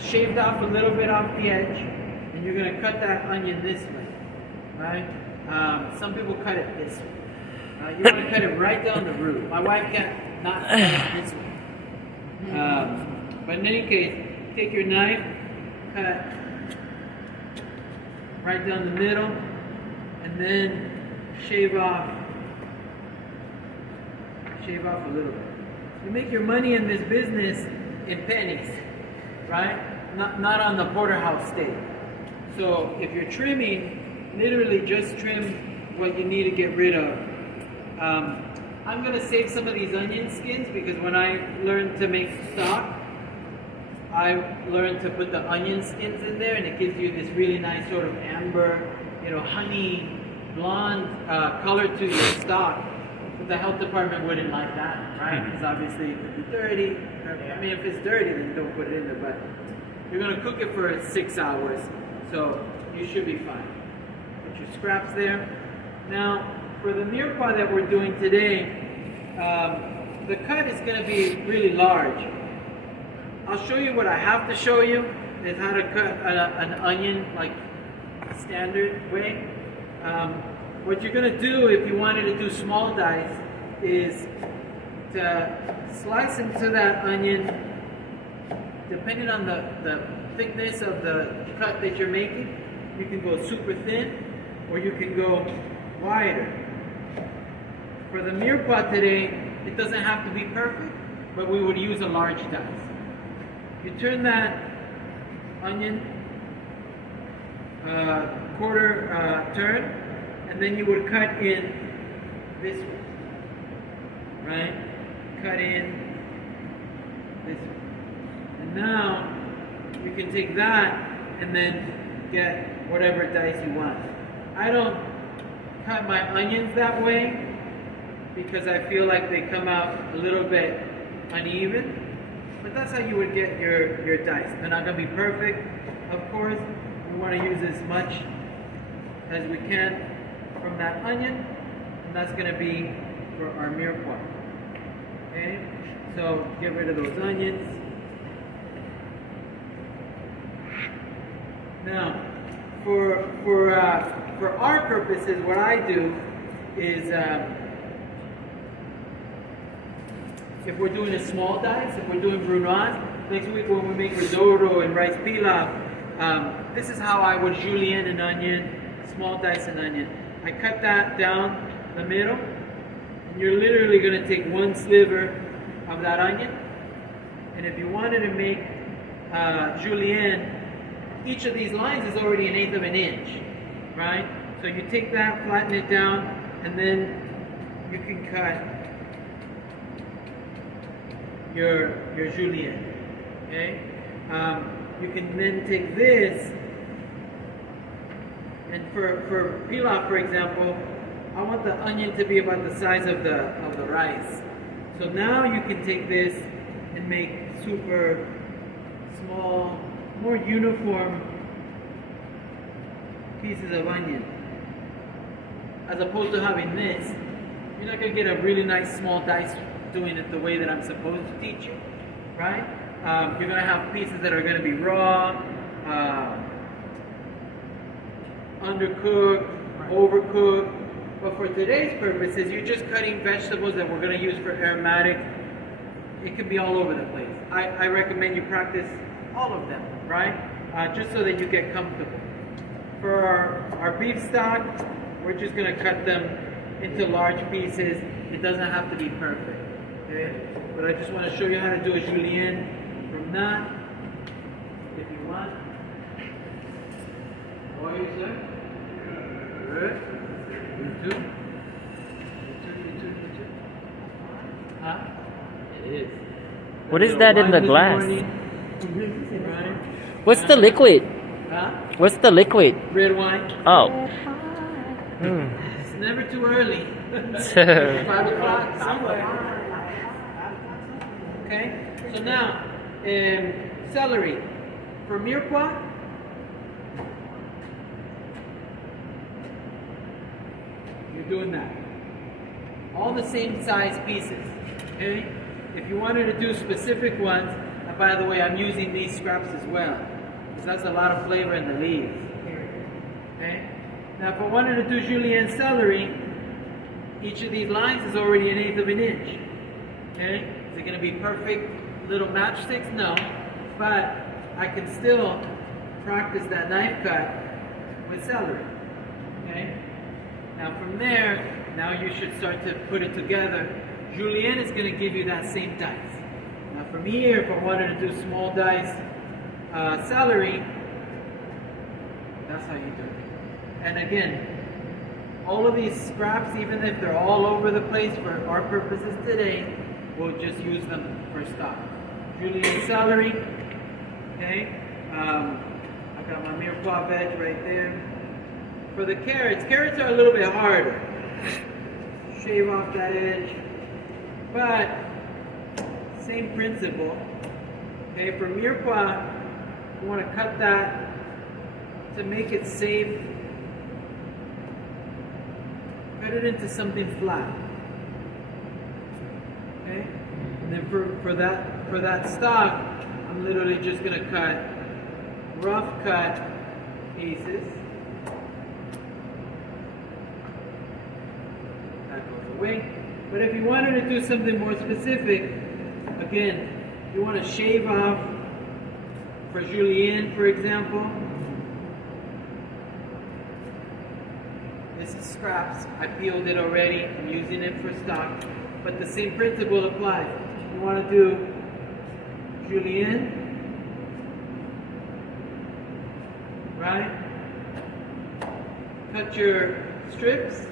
Shaved off a little bit off the edge, and you're going to cut that onion this way, right? Some people cut it this way. You want to cut it right down the root. My wife can't not cut it this way. But in any case, take your knife, cut right down the middle, and then shave off a little bit. You make your money in this business in pennies, right? Not on the porterhouse steak. So if you're trimming, literally just trim what you need to get rid of. I'm going to save some of these onion skins because when I learned to make stock, I learned to put the onion skins in there, and it gives you this really nice sort of amber, honey blonde color to your stock. But the health department wouldn't like that, right? Because obviously it could be dirty. I mean, if it's dirty, then don't put it in there. But you're going to cook it for 6 hours, so you should be fine. Put your scraps there. Now, for the mirepoix that we're doing today, the cut is going to be really large. I'll show you what I have to show you, is how to cut an onion like standard way. What you're going to do if you wanted to do small dice is to slice into that onion, depending on the thickness of the cut that you're making. You can go super thin, or you can go wider. For the mirepoix today, it doesn't have to be perfect, but we would use a large dice. You turn that onion quarter turn, and then you would cut in this way, right? Cut in this way. And now you can take that and then get whatever dice you want. I don't cut my onions that way because I feel like they come out a little bit uneven, but that's how you would get your dice. They're not going to be perfect, of course. We want to use as much as we can from that onion, and that's going to be for our mirepoix. Okay, so get rid of those onions. Now, for our purposes, what I do is, if we're doing a small dice, if we're doing brunoise, next week when we make risotto and rice pilaf, this is how I would julienne an onion, small dice an onion. I cut that down the middle, and you're literally going to take one sliver of that onion, and if you wanted to make julienne, each of these lines is already 1/8 of an inch, right? So you take that, flatten it down, and then you can cut your julienne, okay? You can then take this, and for pilaf, for example, I want the onion to be about the size of the rice. So now you can take this and make super small, more uniform pieces of onion. As opposed to having this, you're not going to get a really nice small dice doing it the way that I'm supposed to teach you, right? You're going to have pieces that are going to be raw, undercooked, overcooked. But for today's purposes, you're just cutting vegetables that we're going to use for aromatic. It can be all over the place. I recommend you practice all of them, right? Just so that you get comfortable. For our beef stock, we're just going to cut them into large pieces. It doesn't have to be perfect, okay? But I just want to show you how to do a julienne from that, if you want. How are you, sir? Good. You too? You too? Huh? It is. What is that in the glass? What's the liquid? Huh? What's the liquid? Red wine. Oh. It's never too early. 5 o'clock, somewhere. Okay? So now, celery. For mirepoix, you're doing that. All the same size pieces. Okay? If you wanted to do specific ones, And by the way, I'm using these scraps as well, because that's a lot of flavor in the leaves. Okay? Now if I wanted to do julienne celery, each of these lines is already 1/8 of an inch. Okay? Is it going to be perfect little matchsticks? No. But I can still practice that knife cut with celery. Okay? Now from there, now you should start to put it together. Julienne is going to give you that same dice. Now from here, if I wanted to do small dice celery, that's how you do it. And again, all of these scraps, even if they're all over the place for our purposes today, we'll just use them for stock. Julienne celery, okay? I got my mirepoix veg right there. For the carrots are a little bit harder. Shave off that edge, but same principle. Okay, for mirepoix, you want to cut that to make it safe. Cut it into something flat. Okay, and then for that stock, I'm literally just gonna cut rough cut pieces. That goes away. But if you wanted to do something more specific, again, you want to shave off for julienne, for example. This is scraps. I peeled it already. I'm using it for stock. But the same principle applies. You want to do julienne, right? Cut your strips.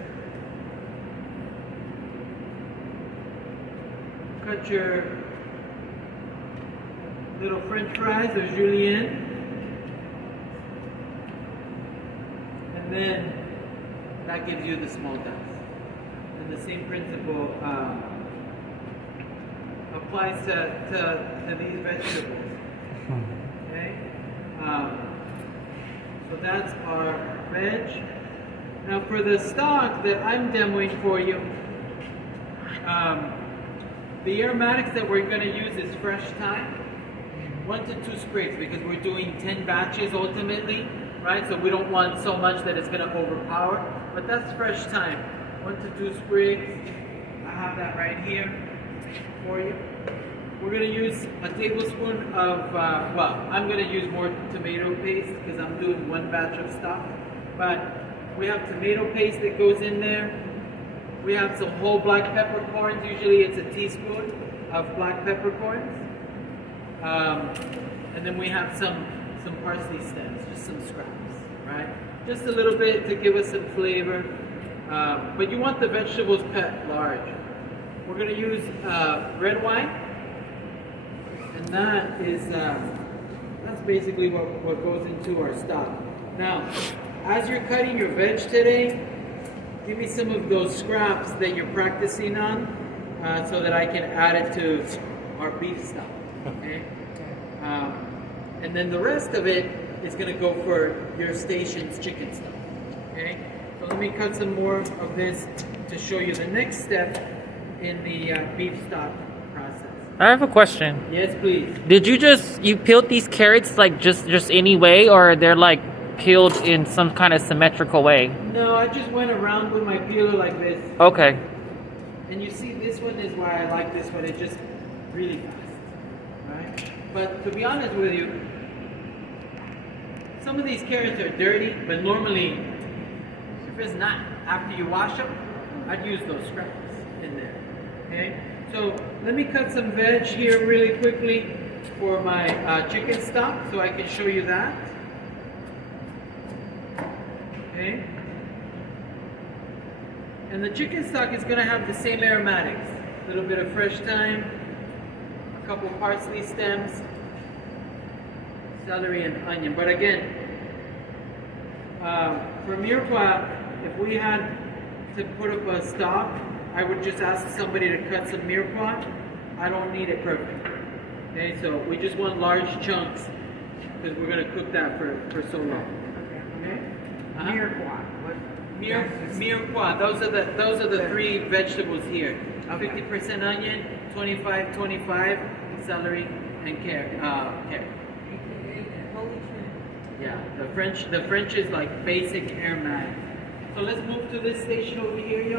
Cut your little French fries or julienne. And then that gives you the small dice. And the same principle applies to these vegetables. Okay? So that's our veg. Now for the stock that I'm demoing for you, the aromatics that we're going to use is fresh thyme, 1 to 2 sprigs, because we're doing 10 batches ultimately, right? So we don't want so much that it's going to overpower, but that's fresh thyme, 1 to 2 sprigs. I have that right here for you. We're going to use a tablespoon of, well, I'm going to use more tomato paste because I'm doing 1 batch of stock, but we have tomato paste that goes in there. We have some whole black peppercorns. Usually it's a teaspoon of black peppercorns. And then we have some parsley stems, just some scraps, right? Just a little bit to give us some flavor. But you want the vegetables cut large. We're going to use red wine. And that is, that's basically what goes into our stock. Now, as you're cutting your veg today, give me some of those scraps that you're practicing on so that I can add it to our beef stock, okay? And then the rest of it is going to go for your station's chicken stock, okay? So let me cut some more of this to show you the next step in the beef stock process. I have a question. Yes, please. Did you peeled these carrots like just any way, or they're like peeled in some kind of symmetrical way? No, I just went around with my peeler like this. Okay. And you see, this one is why I like this one. It's just really fast, right? But to be honest with you, some of these carrots are dirty, but normally, if it's not, after you wash them, I'd use those scraps in there, okay? So let me cut some veg here really quickly for my chicken stock so I can show you that. Okay. And the chicken stock is going to have the same aromatics. A little bit of fresh thyme, a couple parsley stems, celery and onion. But again, for mirepoix, if we had to put up a stock, I would just ask somebody to cut some mirepoix. I don't need it perfect. Okay, so we just want large chunks because we're going to cook that for so long. Okay? Mirepoix. Mirepoix. Those are the 3 vegetables here. 50% onion, 25 celery, and carrot. Holy trim. Yeah, the French is like basic aromatic. So let's move to this station over here, y'all.